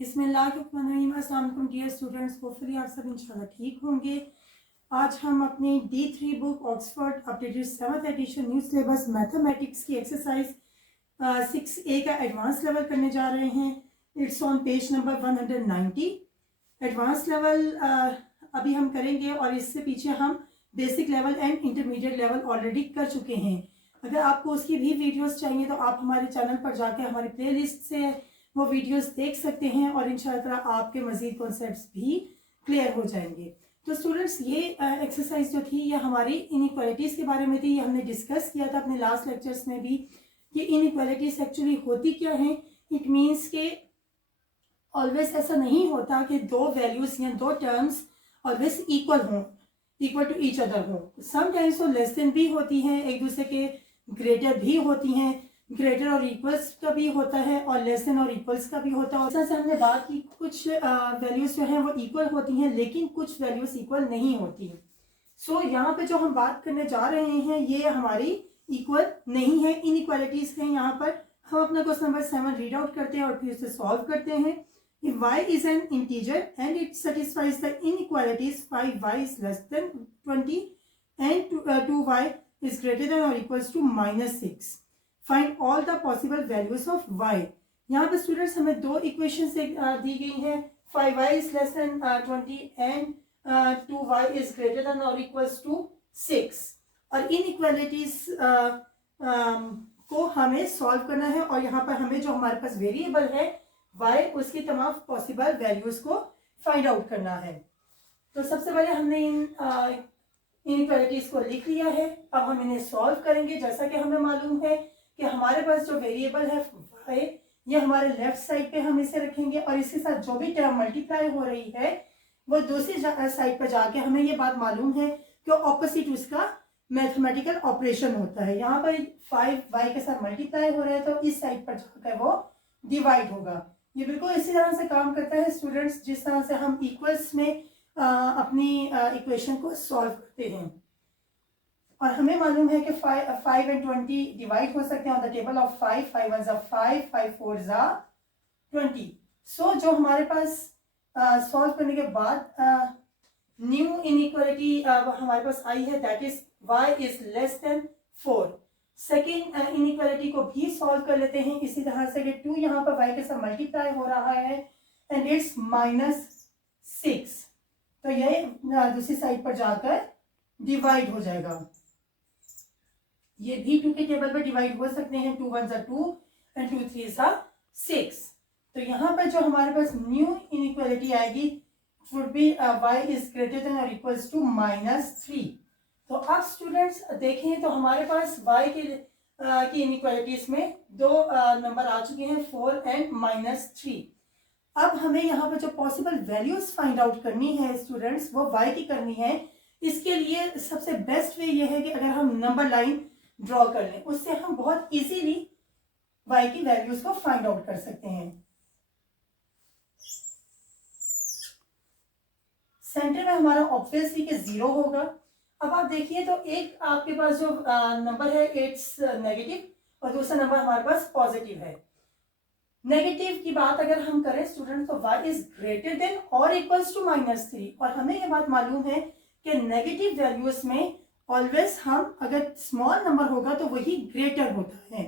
बिस्मिल्लाहिर्रहमानिर्रहीम dear students, hopefully आप सब इंशाल्लाह ठीक होंगे। आज हम अपनी D3 book Oxford updated 7th edition new syllabus mathematics की एक्सरसाइज 6A का एडवांस लेवल करने जा रहे हैं। It's on page number 190। Advance level अभी हम करेंगे और इससे पीछे हम basic level and intermediate level already कर चुके हैं। अगर आपको उसकी भी वीडियोस चाहिए तो आप हमारे चैनल पर जाकर हमारी प्लेलिस्ट से वो वीडियोस देख सकते हैं और इंशाअल्लाह आपके मजीद कॉन्सेप्ट्स भी क्लियर हो जाएंगे। तो स्टूडेंट्स, ये एक्सरसाइज जो थी ये हमारी इनइक्वालिटीज़ के बारे में थी। ये हमने डिस्कस किया था अपने लास्ट लेक्चर्स में भी कि इनइक्वालिटीज़ एक्चुअली होती क्या है। इट मीन्स के ऑलवेज ऐसा नहीं होता कि दो वैल्यूज या दो टर्म्स ऑलवेज इक्वल हों, इक्वल टू ईच अदर हों। समटाइम्स वो लेस देन भी होती हैं, एक दूसरे के ग्रेटर भी होती हैं। ग्रेटर और इक्वल्स का भी होता है और लेस देन और इक्वल्स का भी होता है। जैसे हमने बात की, कुछ वैल्यूज जो हैं वो इक्वल होती हैं लेकिन कुछ वैल्यूज इक्वल नहीं होती। सो यहाँ पे जो हम बात करने जा रहे हैं ये हमारी इक्वल नहीं है, इनइक्वालिटीज हैं। यहाँ पर हम अपना क्वेश्चन नंबर 7 रीड आउट करते हैं और फिर उसे सॉल्व करते हैं। If y is an integer and it satisfies the inequalities 5y is less than 20 and 2y is greater than or equals to -6. Find all the possible values of y. यहाँ पे students हमें दो equation दी गई हैं, 5y is less than 20 and 2y is greater than or equals to 6। और inequalities को हमें solve करना है और यहाँ पर हमें जो हमारे पास वेरिएबल है y, उसकी तमाम पॉसिबल वैल्यूज को फाइंड आउट करना है। तो सबसे पहले हमने इन इनइक्वालिटीज को लिख लिया है। अब हम इन्हें सॉल्व करेंगे। जैसा कि हमें मालूम है कि हमारे पास जो वेरिएबल है y, ये हमारे लेफ्ट साइड पे हम इसे रखेंगे और इसके साथ जो भी टर्म मल्टीप्लाई हो रही है वो दूसरी साइड पर जाके हमें ये बात मालूम है कि ऑपोजिट उसका मैथमेटिकल ऑपरेशन होता है। यहाँ पर 5y के साथ मल्टीप्लाई हो रहा है तो इस साइड पर जाकर वो डिवाइड होगा। ये बिल्कुल इसी तरह से काम करता है स्टूडेंट्स जिस तरह से हम इक्वल्स में अपनी इक्वेशन को सॉल्व करते हैं। और हमें मालूम है कि 5 एंड 20 डिवाइड हो सकते हैं ऑन द टेबल ऑफ 5। 5 1 जा 5, 5 4 जा 20। सो जो हमारे पास सॉल्व करने के बाद न्यू इनइक्वालिटी हमारे पास आई है, that is y is less than 4। Second inequality को भी सॉल्व कर लेते हैं इसी तरह से कि 2 यहाँ पर y के साथ मल्टीप्लाई हो रहा है एंड इट्स -6। तो ये दूसरी साइड पर जाकर डिवाइड हो जाएगा। ये भी 2 के टेबल पर डिवाइड हो सकते हैं, 2 1 जा 2 एंड 2 3 जा 6। तो यहाँ पर जो हमारे पास न्यू इनइक्वालिटी आएगी would be y is greater than और इक्वल्स टू -3। तो अब स्टूडेंट्स देखें तो हमारे पास y की इनइक्वालिटीज में दो नंबर आ चुके हैं, 4 एंड -3। अब हमें यहाँ पर जो पॉसिबल वैल्यूज फाइंड आउट करनी है स्टूडेंट्स वो y की करनी है। इसके लिए सबसे बेस्ट वे ये है कि अगर हम नंबर लाइन ड्रॉ कर लें, उससे हम बहुत इजीली y की वैल्यूज को फाइंड आउट कर सकते हैं। सेंटर में हमारा ऑब्वियसली कि 0 होगा। अब आप देखिए तो एक आपके पास जो नंबर है इट्स नेगेटिव और दूसरा नंबर हमारे पास पॉजिटिव है। नेगेटिव की बात अगर हम करें स्टूडेंट तो y इज ग्रेटर देन और इक्वल्स टू -3। और हमें ये बात मालूम है कि नेगेटिव वैल्यूज में ऑलवेज हम अगर स्मॉल नंबर होगा तो वही ग्रेटर होता है।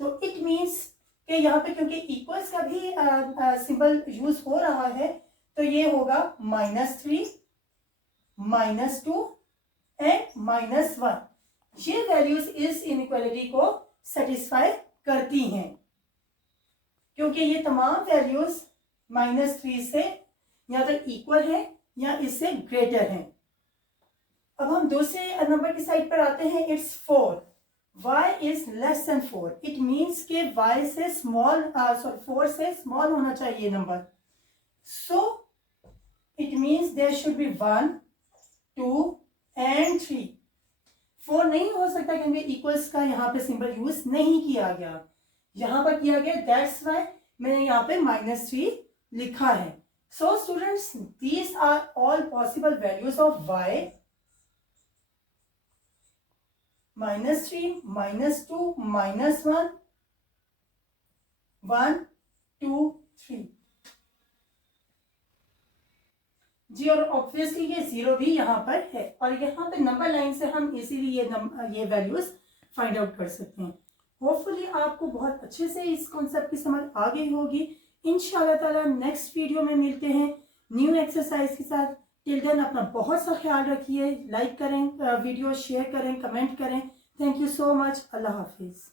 तो इट मीन्स कि यहाँ पे क्योंकि इक्वल्स का भी सिंबल यूज हो रहा है तो ये होगा -3, -2 एंड -1। ये वैल्यूज इस इनइक्वालिटी को सेटिस्फाई करती हैं क्योंकि ये तमाम वैल्यूज -3 से या तो इक्वल है या इससे ग्रेटर है। अब हम दूसरे नंबर की साइड पर आते हैं, it's 4। y is less than 4। It means के y से स्मॉल 4 से स्मॉल होना चाहिए number. So it means there should be 1 2 and 3। 4 नहीं हो सकता क्योंकि इक्वल्स का यहाँ पे सिंबल यूज नहीं किया गया, यहाँ पर किया गया, दैट्स वाई मैंने यहाँ पे -3 लिखा है। So students these are all possible values of y, -3, -2, -1, 1 2 3। जी, और ऑब्वियसली ये 0 भी यहाँ पर है, और यहाँ पे नंबर लाइन से हम इसीलिए ये वैल्यूज फाइंड आउट कर सकते हैं। होपफुली आपको बहुत अच्छे से इस कॉन्सेप्ट की समझ आ गई होगी। इंशाल्लाह ताला नेक्स्ट वीडियो में मिलते हैं न्यू एक्सरसाइज के साथ। टिल देन अपना बहुत सा ख्याल रखिए, लाइक करें वीडियो, शेयर करें, कमेंट करें। Thank you so much. अल्लाह हाफिज़।